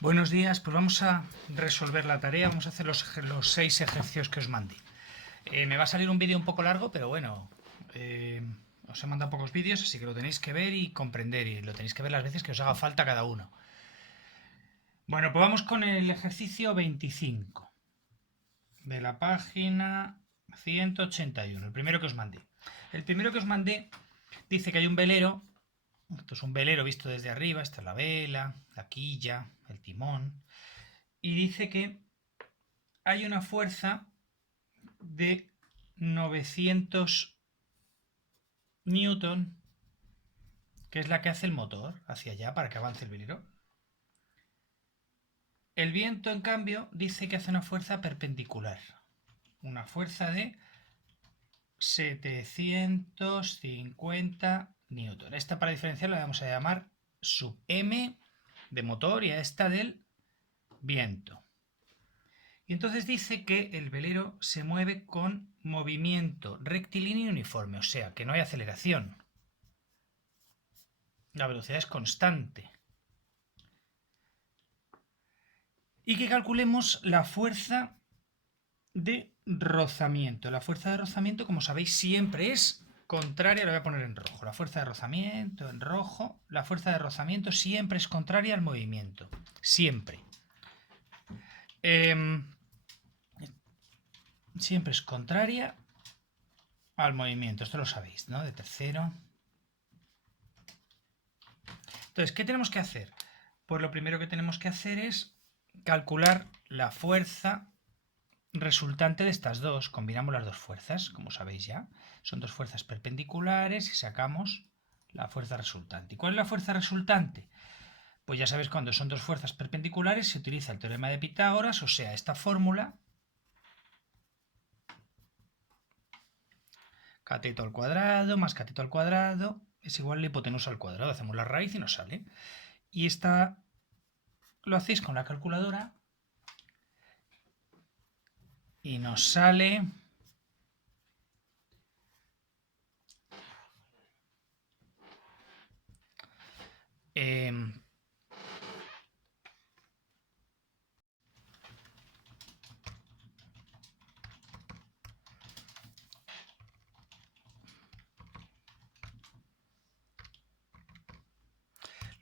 Buenos días, pues vamos a resolver la tarea, vamos a hacer los 6 ejercicios que os mandé. Me va a salir un vídeo un poco largo, pero bueno, os he mandado pocos vídeos, así que lo tenéis que ver y comprender, y lo tenéis que ver las veces que os haga falta cada uno. Bueno, pues vamos con el ejercicio 25 de la página 181, el primero que os mandé. El primero que os mandé dice que hay un velero. Esto es un velero visto desde arriba, esta es la vela, la quilla, el timón. Y dice que hay una fuerza de 900 newton, que es la que hace el motor hacia allá para que avance el velero. El viento, en cambio, dice que hace una fuerza perpendicular. Una fuerza de 750 newton. Esta, para diferenciarla, la vamos a llamar sub m de motor y a esta del viento. Y entonces dice que el velero se mueve con movimiento rectilíneo y uniforme, o sea, que no hay aceleración. La velocidad es constante. Y que calculemos la fuerza de rozamiento. La fuerza de rozamiento, como sabéis, siempre es contraria, lo voy a poner en rojo. La fuerza de rozamiento en rojo. La fuerza de rozamiento siempre es contraria al movimiento. Siempre. Siempre es contraria al movimiento. Esto lo sabéis, ¿no? De tercero. Entonces, ¿qué tenemos que hacer? Pues lo primero que tenemos que hacer es calcular la fuerza resultante de estas dos. Combinamos las dos fuerzas, como sabéis ya. Son dos fuerzas perpendiculares y sacamos la fuerza resultante. ¿Y cuál es la fuerza resultante? Pues ya sabéis, cuando son dos fuerzas perpendiculares se utiliza el teorema de Pitágoras, o sea, esta fórmula, cateto al cuadrado más cateto al cuadrado es igual a la hipotenusa al cuadrado. Hacemos la raíz y nos sale. Y esta lo hacéis con la calculadora y nos sale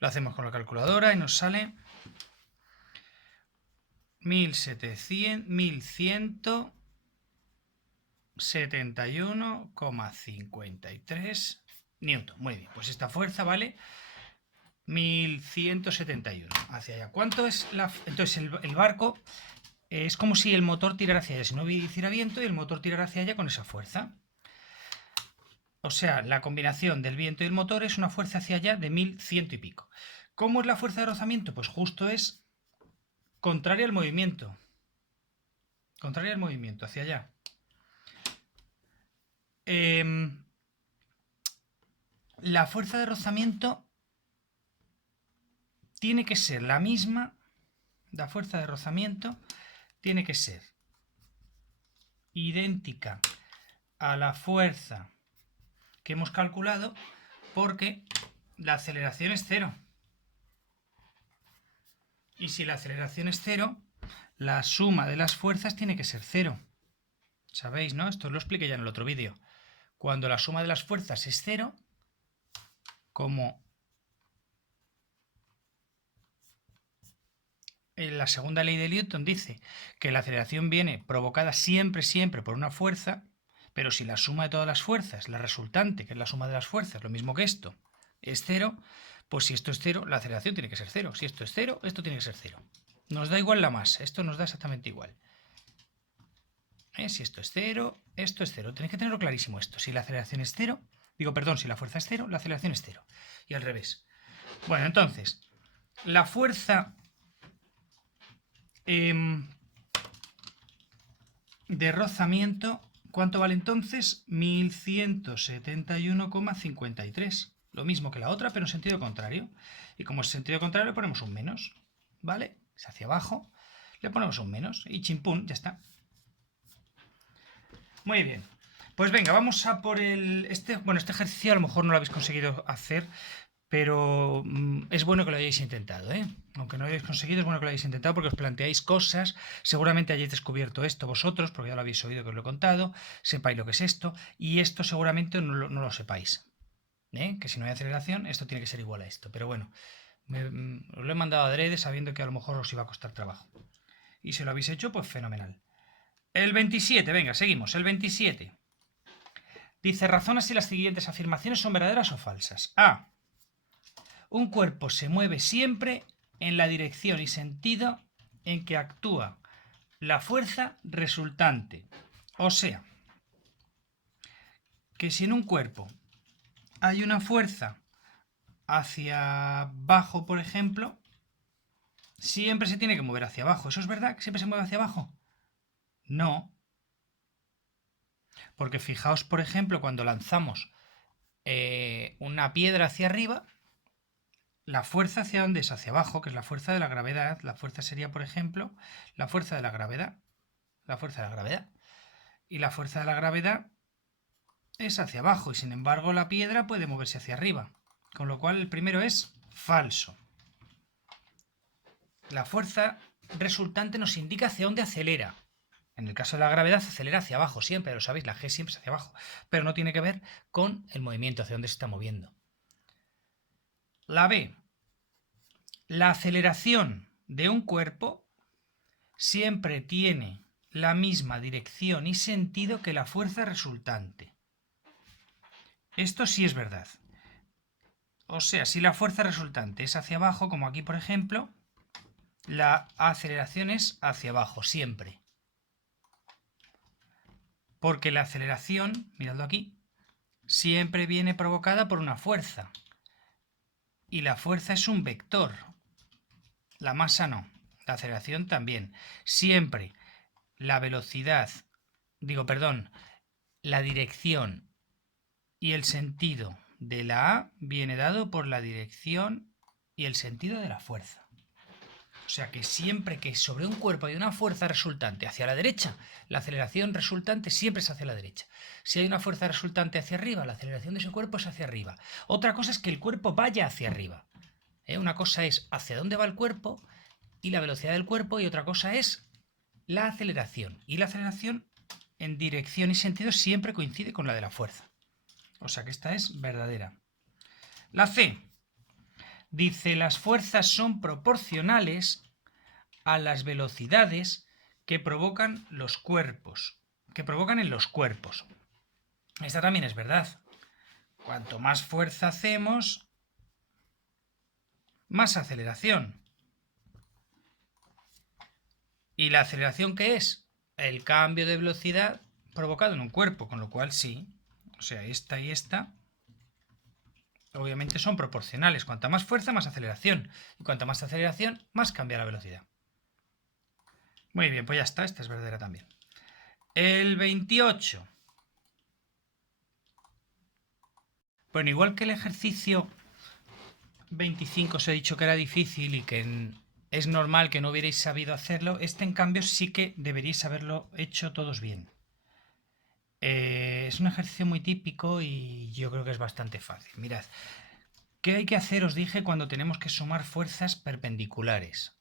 lo hacemos con la calculadora y nos sale 1171,53 newton. Muy bien, pues esta fuerza vale 1171 hacia allá. ¿Cuánto es la...? Entonces el barco es como si el motor tirara hacia allá, si no hiciera viento y el motor tirara hacia allá con esa fuerza. O sea, la combinación del viento y el motor es una fuerza hacia allá de 1100 y pico. ¿Cómo es la fuerza de rozamiento? Pues justo es contraria al movimiento. Contraria al movimiento, hacia allá. La fuerza de rozamiento tiene que ser la misma. La fuerza de rozamiento tiene que ser idéntica a la fuerza que hemos calculado, porque la aceleración es cero. Y si la aceleración es cero, la suma de las fuerzas tiene que ser cero. ¿Sabéis, no? Esto lo expliqué ya en el otro vídeo. Cuando la suma de las fuerzas es cero, como la segunda ley de Newton dice que la aceleración viene provocada siempre por una fuerza, pero si la suma de todas las fuerzas, la resultante, que es la suma de las fuerzas, lo mismo que esto, es cero, pues si esto es cero, la aceleración tiene que ser cero. Si esto es cero, esto tiene que ser cero. Nos da igual la masa, esto nos da exactamente igual. Si esto es cero, esto es cero. Tenéis que tenerlo clarísimo esto. Si la aceleración es cero, si la fuerza es cero, la aceleración es cero. Y al revés. Bueno, entonces, la fuerza de rozamiento, ¿cuánto vale entonces? 1171,53. Lo mismo que la otra, pero en sentido contrario. Y como es sentido contrario, le ponemos un menos. ¿Vale? Es hacia abajo. Le ponemos un menos. Y chimpún, ya está. Muy bien. Pues venga, vamos a por este ejercicio a lo mejor no lo habéis conseguido hacer, Pero es bueno que lo hayáis intentado, ¿eh? Aunque no lo hayáis conseguido, es bueno que lo hayáis intentado porque os planteáis cosas, seguramente hayáis descubierto esto vosotros, porque ya lo habéis oído que os lo he contado, sepáis lo que es esto, y esto seguramente no lo sepáis, ¿eh? Que si no hay aceleración, esto tiene que ser igual a esto. Pero bueno, os lo he mandado adrede sabiendo que a lo mejor os iba a costar trabajo. Y si lo habéis hecho, pues fenomenal. El 27, venga, seguimos. El 27. Dice, razona si las siguientes afirmaciones son verdaderas o falsas. A. Un cuerpo se mueve siempre en la dirección y sentido en que actúa la fuerza resultante. O sea, que si en un cuerpo hay una fuerza hacia abajo, por ejemplo, siempre se tiene que mover hacia abajo. ¿Eso es verdad? ¿Que siempre se mueve hacia abajo? No. Porque fijaos, por ejemplo, cuando lanzamos una piedra hacia arriba, la fuerza hacia dónde es, hacia abajo, que es la fuerza de la gravedad. La fuerza sería, por ejemplo, la fuerza de la gravedad. La fuerza de la gravedad. Y la fuerza de la gravedad es hacia abajo, y sin embargo la piedra puede moverse hacia arriba. Con lo cual el primero es falso. La fuerza resultante nos indica hacia dónde acelera. En el caso de la gravedad acelera hacia abajo siempre, lo sabéis, la G siempre es hacia abajo, pero no tiene que ver con el movimiento, hacia dónde se está moviendo. La B. La aceleración de un cuerpo siempre tiene la misma dirección y sentido que la fuerza resultante. Esto sí es verdad. O sea, si la fuerza resultante es hacia abajo, como aquí por ejemplo, la aceleración es hacia abajo, siempre. Porque la aceleración, miradlo aquí, siempre viene provocada por una fuerza. Y la fuerza es un vector. La masa no. La aceleración también. Siempre la velocidad, la dirección y el sentido de la A viene dado por la dirección y el sentido de la fuerza. O sea que siempre que sobre un cuerpo hay una fuerza resultante hacia la derecha, la aceleración resultante siempre es hacia la derecha. Si hay una fuerza resultante hacia arriba, la aceleración de ese cuerpo es hacia arriba. Otra cosa es que el cuerpo vaya hacia arriba. Una cosa es hacia dónde va el cuerpo y la velocidad del cuerpo, y otra cosa es la aceleración. Y la aceleración en dirección y sentido siempre coincide con la de la fuerza. O sea que esta es verdadera. La C. Dice, las fuerzas son proporcionales a las velocidades que provocan los cuerpos, que provocan en los cuerpos. Esta también es verdad. Cuanto más fuerza hacemos, más aceleración. ¿Y la aceleración qué es? El cambio de velocidad provocado en un cuerpo, con lo cual sí. O sea, esta y esta obviamente son proporcionales. Cuanta más fuerza, más aceleración. Y cuanta más aceleración, más cambia la velocidad. Muy bien, pues ya está. Esta es verdadera también. El 28. Bueno, igual que el ejercicio 25 os he dicho que era difícil y que es normal que no hubierais sabido hacerlo, este en cambio sí que deberíais haberlo hecho todos bien. Es un ejercicio muy típico y yo creo que es bastante fácil. Mirad, ¿qué hay que hacer? Os dije cuando tenemos que sumar fuerzas perpendiculares.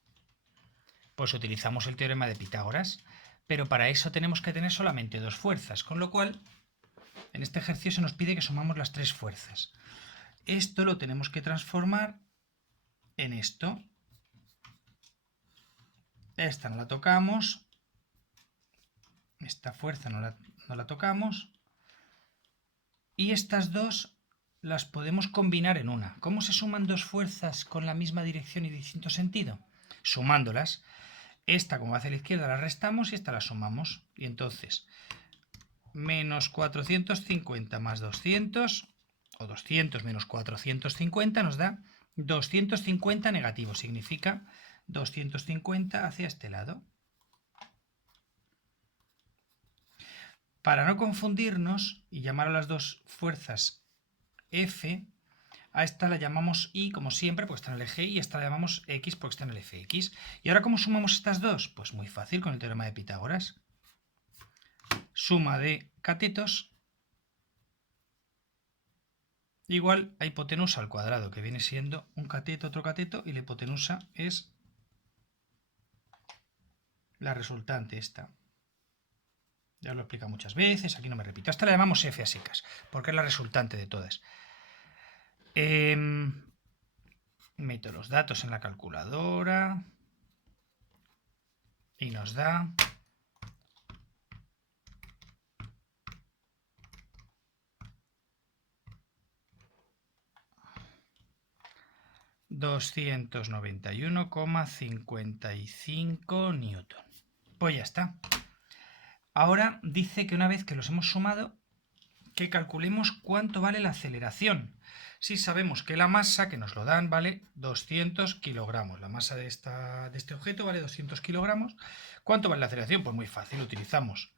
Pues utilizamos el teorema de Pitágoras, pero para eso tenemos que tener solamente dos fuerzas, con lo cual en este ejercicio se nos pide que sumamos las tres fuerzas. Esto lo tenemos que transformar en esto. Esta no la tocamos, esta fuerza no la tocamos, y estas dos las podemos combinar en una. ¿Cómo se suman dos fuerzas con la misma dirección y distinto sentido? Sumándolas. Esta, como va hacia la izquierda, la restamos y esta la sumamos. Y entonces, menos 450 más 200, o 200 menos 450 nos da 250 negativo. Significa 250 hacia este lado. Para no confundirnos y llamar a las dos fuerzas F, a esta la llamamos Y, como siempre, porque está en el eje Y, y a esta la llamamos X porque está en el eje X. ¿Y ahora cómo sumamos estas dos? Pues muy fácil, con el teorema de Pitágoras. Suma de catetos igual a hipotenusa al cuadrado, que viene siendo un cateto, otro cateto, y la hipotenusa es la resultante esta. Ya lo he explicado muchas veces, aquí no me repito. Esta la llamamos F a secas, porque es la resultante de todas. Meto los datos en la calculadora y nos da 291,55 newton. Pues ya está. Ahora dice que una vez que los hemos sumado, que calculemos cuánto vale la aceleración. Si sabemos que la masa que nos lo dan vale 200 kilogramos, la masa de este objeto vale 200 kilogramos, ¿cuánto vale la aceleración? Pues muy fácil, utilizamos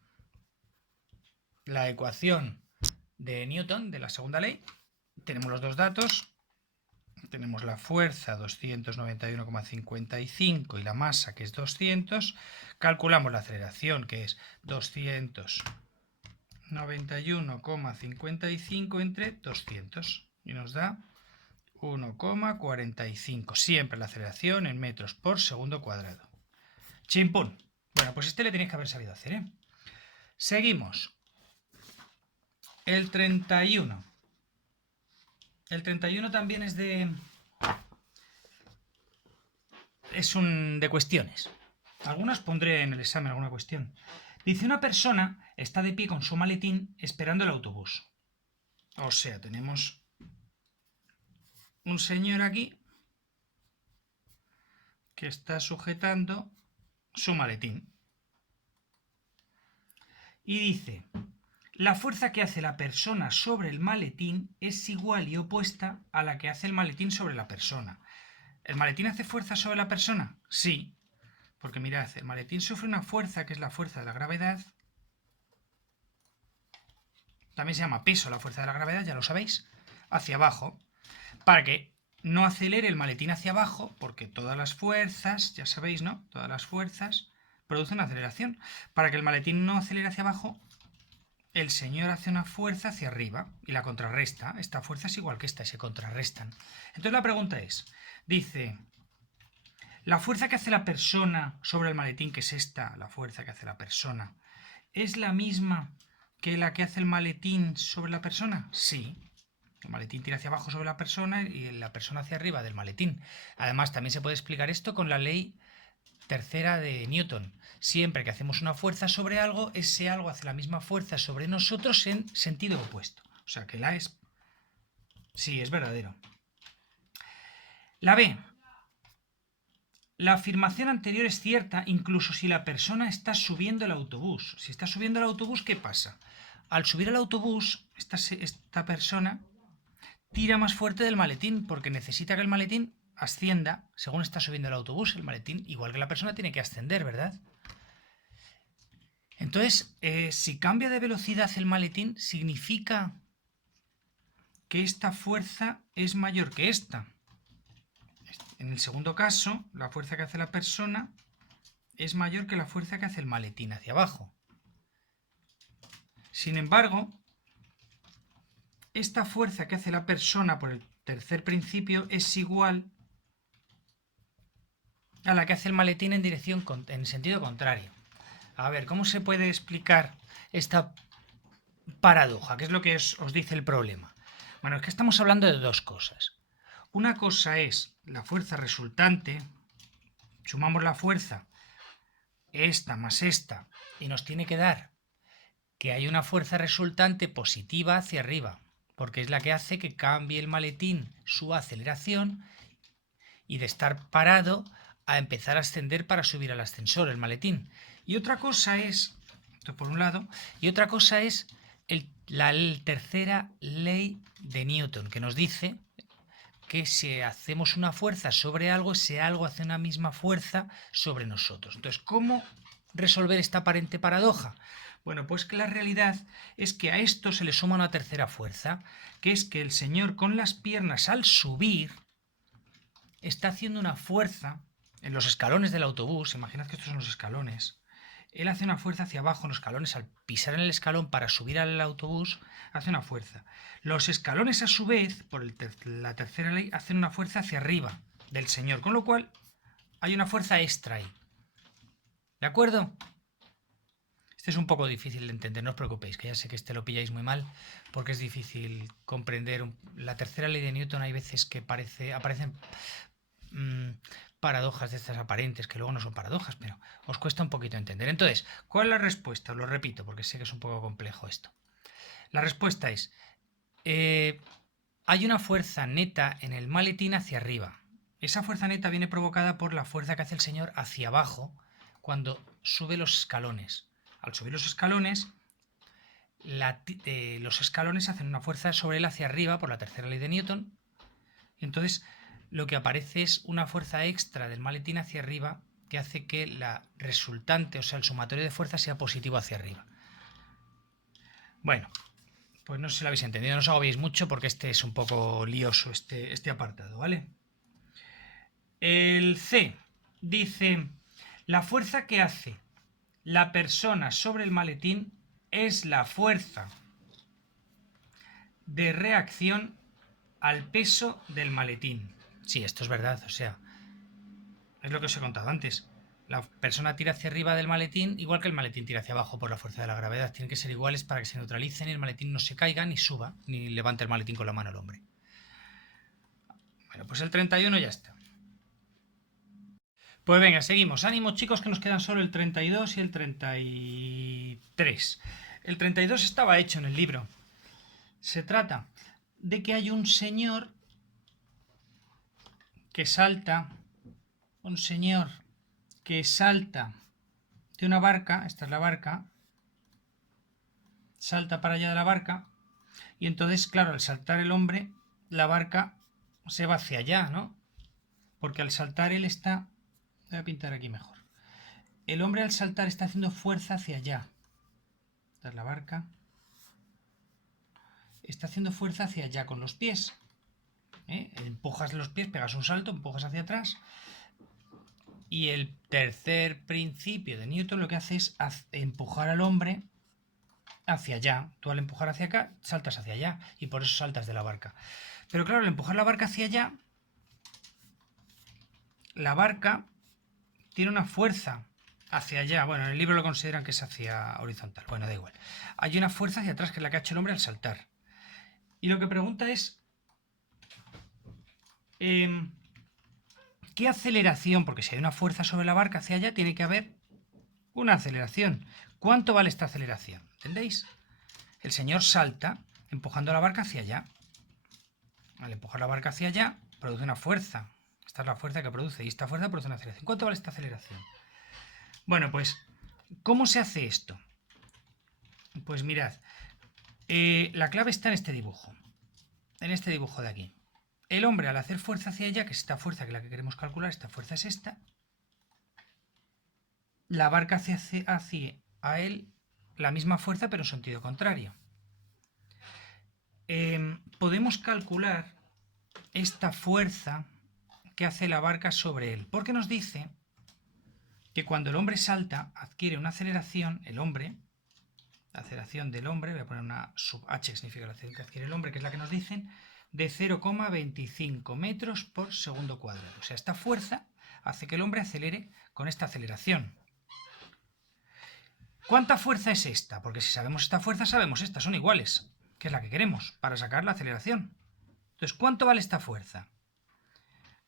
la ecuación de Newton, de la segunda ley, tenemos los dos datos, tenemos la fuerza 291,55 y la masa que es 200, calculamos la aceleración que es 291,55 entre 200 y nos da 1,45. Siempre la aceleración en metros por segundo cuadrado. ¡Chimpún! Bueno, pues este le tenéis que haber sabido hacer, ¿eh? Seguimos. El 31. El 31 también es de cuestiones. Algunas pondré en el examen, alguna cuestión. Dice, una persona está de pie con su maletín esperando el autobús. O sea, tenemos un señor aquí que está sujetando su maletín. Y dice, la fuerza que hace la persona sobre el maletín es igual y opuesta a la que hace el maletín sobre la persona. ¿El maletín hace fuerza sobre la persona? Sí, porque mirad, el maletín sufre una fuerza que es la fuerza de la gravedad. También se llama peso la fuerza de la gravedad, ya lo sabéis, hacia abajo, para que no acelere el maletín hacia abajo, porque todas las fuerzas, ya sabéis, ¿no? Todas las fuerzas producen aceleración. Para que el maletín no acelere hacia abajo, el señor hace una fuerza hacia arriba y la contrarresta. Esta fuerza es igual que esta y se contrarrestan. Entonces la pregunta es, dice, la fuerza que hace la persona sobre el maletín, que es esta, la fuerza que hace la persona, ¿es la misma que la que hace el maletín sobre la persona? Sí. El maletín tira hacia abajo sobre la persona y la persona hacia arriba del maletín. Además, también se puede explicar esto con la ley tercera de Newton. Siempre que hacemos una fuerza sobre algo, ese algo hace la misma fuerza sobre nosotros en sentido opuesto. O sea que la es... Sí, es verdadero. La B. La afirmación anterior es cierta incluso si la persona está subiendo el autobús. Si está subiendo el autobús, ¿qué pasa? Al subir el autobús, esta persona tira más fuerte del maletín porque necesita que el maletín ascienda según está subiendo el autobús. El maletín, igual que la persona, tiene que ascender, ¿verdad? Entonces, si cambia de velocidad el maletín, significa que esta fuerza es mayor que esta. En el segundo caso, la fuerza que hace la persona es mayor que la fuerza que hace el maletín hacia abajo. Sin embargo, esta fuerza que hace la persona por el tercer principio es igual a la que hace el maletín en sentido contrario. A ver, ¿cómo se puede explicar esta paradoja? ¿Qué es lo que os dice el problema? Bueno, es que estamos hablando de dos cosas. Una cosa es la fuerza resultante, sumamos la fuerza, esta más esta, y nos tiene que dar que hay una fuerza resultante positiva hacia arriba, porque es la que hace que cambie el maletín su aceleración y de estar parado a empezar a ascender para subir al ascensor, el maletín. Y otra cosa es, esto por un lado, y otra cosa es la tercera ley de Newton, que nos dice que si hacemos una fuerza sobre algo, ese algo hace una misma fuerza sobre nosotros. Entonces, ¿cómo resolver esta aparente paradoja? Bueno, pues que la realidad es que a esto se le suma una tercera fuerza, que es que el señor con las piernas al subir está haciendo una fuerza en los escalones del autobús. Imaginad que estos son los escalones. él hace una fuerza hacia abajo en los escalones. Al pisar en el escalón para subir al autobús, hace una fuerza. Los escalones, a su vez, por la tercera ley, hacen una fuerza hacia arriba del señor. Con lo cual, hay una fuerza extra ahí. ¿De acuerdo? Este es un poco difícil de entender, no os preocupéis, que ya sé que este lo pilláis muy mal, porque es difícil comprender. La tercera ley de Newton hay veces que aparecen paradojas de estas aparentes, que luego no son paradojas, pero os cuesta un poquito entender. Entonces, ¿cuál es la respuesta? Os lo repito, porque sé que es un poco complejo esto. La respuesta es, hay una fuerza neta en el maletín hacia arriba. Esa fuerza neta viene provocada por la fuerza que hace el señor hacia abajo cuando sube los escalones. Al subir los escalones, los escalones hacen una fuerza sobre él hacia arriba por la tercera ley de Newton. Y entonces lo que aparece es una fuerza extra del maletín hacia arriba que hace que la resultante, o sea, el sumatorio de fuerzas sea positivo hacia arriba. Bueno, pues no sé si lo habéis entendido, no os agobiéis mucho porque este es un poco lioso, este apartado, ¿vale? El C dice, la fuerza que hace la persona sobre el maletín es la fuerza de reacción al peso del maletín. Sí, esto es verdad, o sea, es lo que os he contado antes. La persona tira hacia arriba del maletín, igual que el maletín tira hacia abajo por la fuerza de la gravedad. Tienen que ser iguales para que se neutralicen y el maletín no se caiga, ni suba, ni levante el maletín con la mano el hombre. Bueno, pues el 31 ya está. Pues venga, seguimos. Ánimo, chicos, que nos quedan solo el 32 y el 33. El 32 estaba hecho en el libro. Se trata de que hay un señor que salta, de una barca, esta es la barca, salta para allá de la barca, y entonces, claro, al saltar el hombre, la barca se va hacia allá, ¿no? Porque al saltar él está... Voy a pintar aquí mejor. El hombre al saltar está haciendo fuerza hacia allá. Esta es la barca. Está haciendo fuerza hacia allá con los pies. Empujas los pies, pegas un salto, empujas hacia atrás. Y el tercer principio de Newton lo que hace es empujar al hombre hacia allá. Tú al empujar hacia acá, saltas hacia allá. Y por eso saltas de la barca. Pero claro, al empujar la barca hacia allá, la barca tiene una fuerza hacia allá. Bueno, en el libro lo consideran que es hacia horizontal. Bueno, da igual. Hay una fuerza hacia atrás que es la que ha hecho el hombre al saltar. Y lo que pregunta es... ¿qué aceleración? Porque si hay una fuerza sobre la barca hacia allá, tiene que haber una aceleración. ¿Cuánto vale esta aceleración? ¿Entendéis? El señor salta empujando la barca hacia allá. Al empujar la barca hacia allá, produce una fuerza. Esta es la fuerza que produce y esta fuerza produce una aceleración. ¿Cuánto vale esta aceleración? Bueno, pues, ¿cómo se hace esto? Pues mirad, la clave está en este dibujo. En este dibujo de aquí. El hombre, al hacer fuerza hacia ella, que es esta fuerza que es la que queremos calcular, esta fuerza es esta, la barca hace a él la misma fuerza pero en sentido contrario. Podemos calcular esta fuerza que hace la barca sobre él, porque nos dice que cuando el hombre salta adquiere una aceleración, la aceleración del hombre, voy a poner una sub h que significa la aceleración que adquiere el hombre, que es la que nos dicen, de 0,25 metros por segundo cuadrado. O sea, esta fuerza hace que el hombre acelere con esta aceleración. ¿Cuánta fuerza es esta? Porque si sabemos esta fuerza, sabemos esta, son iguales, que es la que queremos, para sacar la aceleración. Entonces, ¿cuánto vale esta fuerza?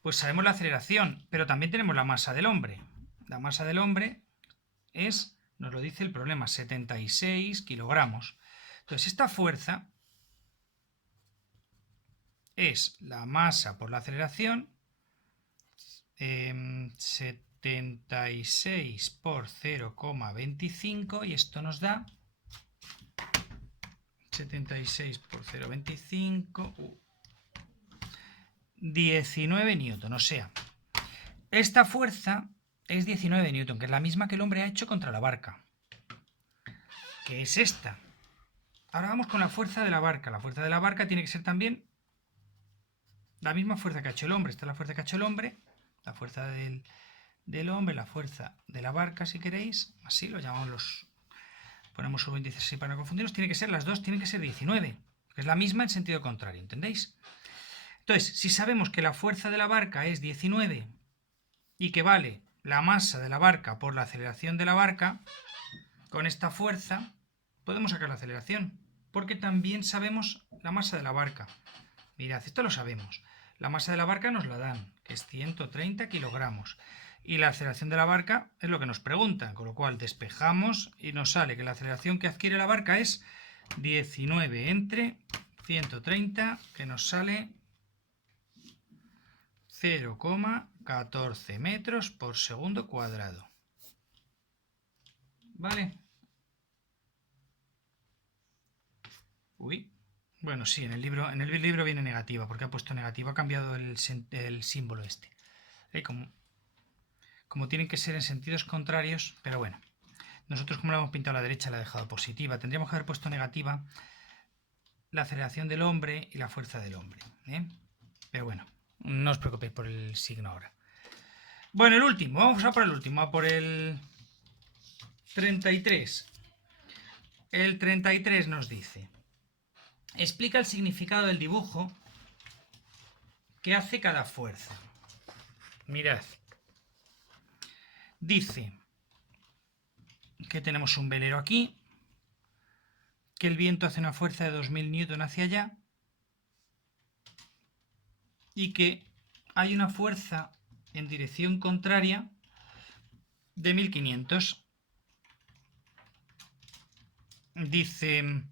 Pues sabemos la aceleración, pero también tenemos la masa del hombre. La masa del hombre es, nos lo dice el problema, 76 kilogramos. Entonces, esta fuerza es la masa por la aceleración, 76 por 0,25, y esto nos da 76 por 0,25, 19 newton. O sea, esta fuerza es 19 newton, que es la misma que el hombre ha hecho contra la barca, que es esta. Ahora vamos con la fuerza de la barca. La fuerza de la barca tiene que ser también la misma fuerza que ha hecho el hombre. Esta es la fuerza que ha hecho el hombre, la fuerza del del hombre, la fuerza de la barca, si queréis, así lo llamamos ponemos subíndices así para no confundirnos, tiene que ser las dos, tienen que ser 19, que es la misma en sentido contrario, ¿entendéis? Entonces, si sabemos que la fuerza de la barca es 19 y que vale la masa de la barca por la aceleración de la barca, con esta fuerza podemos sacar la aceleración, porque también sabemos la masa de la barca. Mirad, esto lo sabemos. La masa de la barca nos la dan, que es 130 kilogramos. Y la aceleración de la barca es lo que nos preguntan, con lo cual despejamos y nos sale que la aceleración que adquiere la barca es 19 entre 130, que nos sale 0,14 metros por segundo cuadrado. ¿Vale? Uy. Bueno, sí, en el libro viene negativa, porque ha puesto negativa, ha cambiado el símbolo este. Como tienen que ser en sentidos contrarios, pero bueno. Nosotros como la hemos pintado a la derecha la ha dejado positiva. Tendríamos que haber puesto negativa la aceleración del hombre y la fuerza del hombre. Pero bueno, no os preocupéis por el signo ahora. Bueno, el último, vamos a por el último, a por el 33. El 33 nos dice: explica el significado del dibujo que hace cada fuerza. Mirad. Dice que tenemos un velero aquí, que el viento hace una fuerza de 2000 newton hacia allá y que hay una fuerza en dirección contraria de 1500. Dice,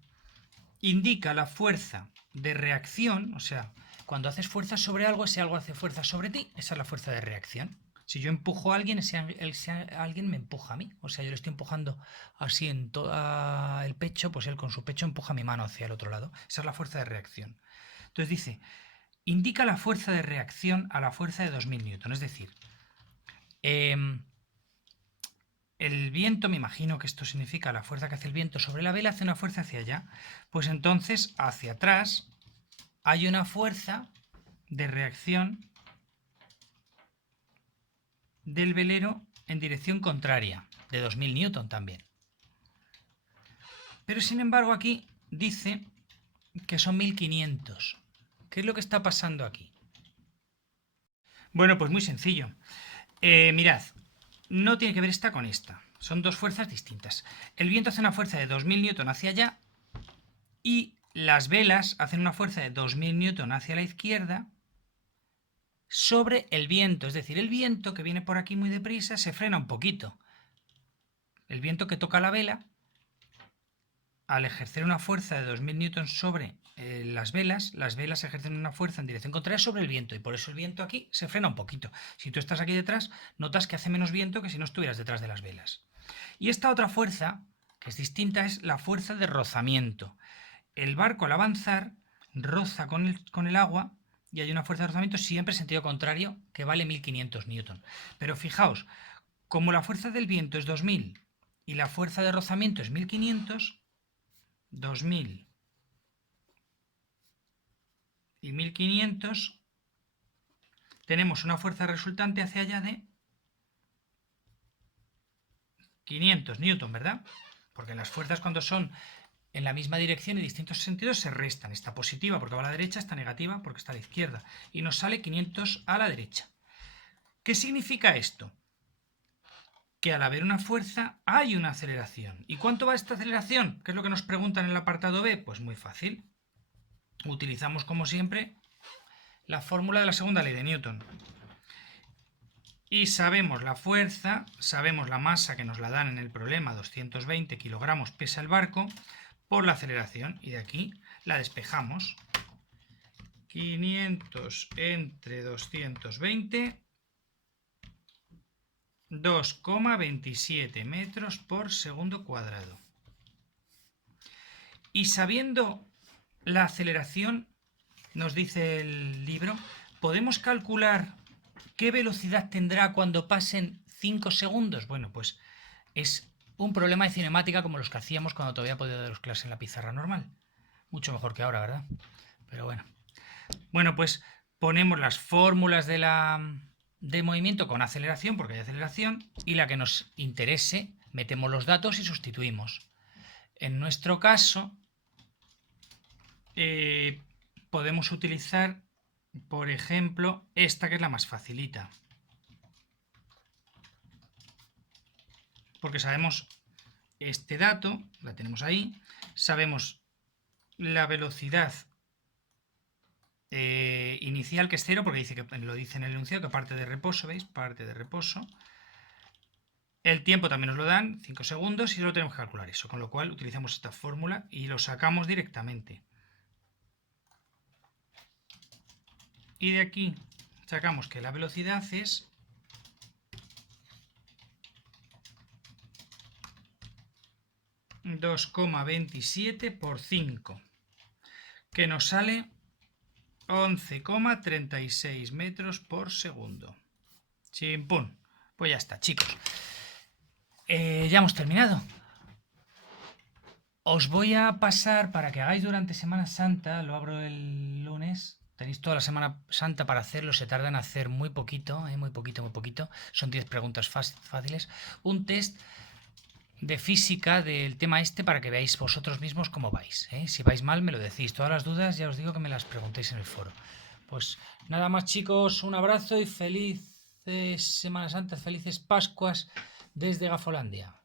indica la fuerza de reacción, o sea, cuando haces fuerza sobre algo, ese algo hace fuerza sobre ti, esa es la fuerza de reacción. Si yo empujo a alguien, ese alguien me empuja a mí. O sea, yo le estoy empujando así en todo el pecho, pues él con su pecho empuja mi mano hacia el otro lado. Esa es la fuerza de reacción. Entonces dice, indica la fuerza de reacción a la fuerza de 2000 newton. Es decir, el viento, me imagino que esto significa la fuerza que hace el viento sobre la vela, hace una fuerza hacia allá. Pues entonces, hacia atrás, hay una fuerza de reacción del velero en dirección contraria, de 2000 newton también. Pero sin embargo aquí dice que son 1500. ¿Qué es lo que está pasando aquí? Bueno, pues muy sencillo. Mirad, no tiene que ver esta con esta. Son dos fuerzas distintas. El viento hace una fuerza de 2000 newton hacia allá y las velas hacen una fuerza de 2000 newton hacia la izquierda sobre el viento. Es decir, el viento que viene por aquí muy deprisa se frena un poquito. El viento que toca la vela, al ejercer una fuerza de 2000 newtons sobre las velas ejercen una fuerza en dirección contraria sobre el viento y por eso el viento aquí se frena un poquito. Si tú estás aquí detrás, notas que hace menos viento que si no estuvieras detrás de las velas. Y esta otra fuerza, que es distinta, es la fuerza de rozamiento. El barco al avanzar roza con el agua y hay una fuerza de rozamiento siempre en sentido contrario que vale 1500 newton. Pero fijaos, como la fuerza del viento es 2000 y la fuerza de rozamiento es 1500, 2000 y 1500, tenemos una fuerza resultante hacia allá de 500 newton, ¿verdad? Porque las fuerzas cuando son en la misma dirección y distintos sentidos se restan. Esta positiva porque va a la derecha, esta negativa porque está a la izquierda. Y nos sale 500 a la derecha. ¿Qué significa esto? Que al haber una fuerza hay una aceleración. ¿Y cuánto va esta aceleración? ¿Qué es lo que nos preguntan en el apartado B? Pues muy fácil. Utilizamos como siempre la fórmula de la segunda ley de Newton. Y sabemos la fuerza, sabemos la masa que nos la dan en el problema, 220 kilogramos pesa el barco, por la aceleración, y de aquí la despejamos. 500 entre 220, 2,27 metros por segundo cuadrado. Y sabiendo la aceleración, nos dice el libro, podemos calcular qué velocidad tendrá cuando pasen 5 segundos. Bueno, pues es un problema de cinemática como los que hacíamos cuando todavía podía dar clases en la pizarra normal. Mucho mejor que ahora, ¿verdad? Pero bueno. Bueno, pues ponemos las fórmulas de la de movimiento con aceleración, porque hay aceleración, y la que nos interese, metemos los datos y sustituimos. En nuestro caso, podemos utilizar, por ejemplo, esta que es la más facilita. Porque sabemos este dato, la tenemos ahí, sabemos la velocidad inicial, que es 0, porque lo dice en el enunciado, que parte de reposo, ¿veis? Parte de reposo. El tiempo también nos lo dan, 5 segundos, y solo tenemos que calcular eso, con lo cual utilizamos esta fórmula y lo sacamos directamente. Y de aquí sacamos que la velocidad es 2,27 por 5, que nos sale 11,36 metros por segundo. Chimpún. Pues ya está, chicos. Ya hemos terminado. Os voy a pasar para que hagáis durante Semana Santa, lo abro el lunes. Tenéis toda la Semana Santa para hacerlo, se tarda en hacer muy poquito, muy poquito. Son 10 preguntas fáciles. Un test de física del tema este para que veáis vosotros mismos cómo vais. Si vais mal me lo decís, todas las dudas ya os digo que me las preguntéis en el foro. Pues nada más, chicos, un abrazo y felices Semana Santa, felices Pascuas desde Gafolandia.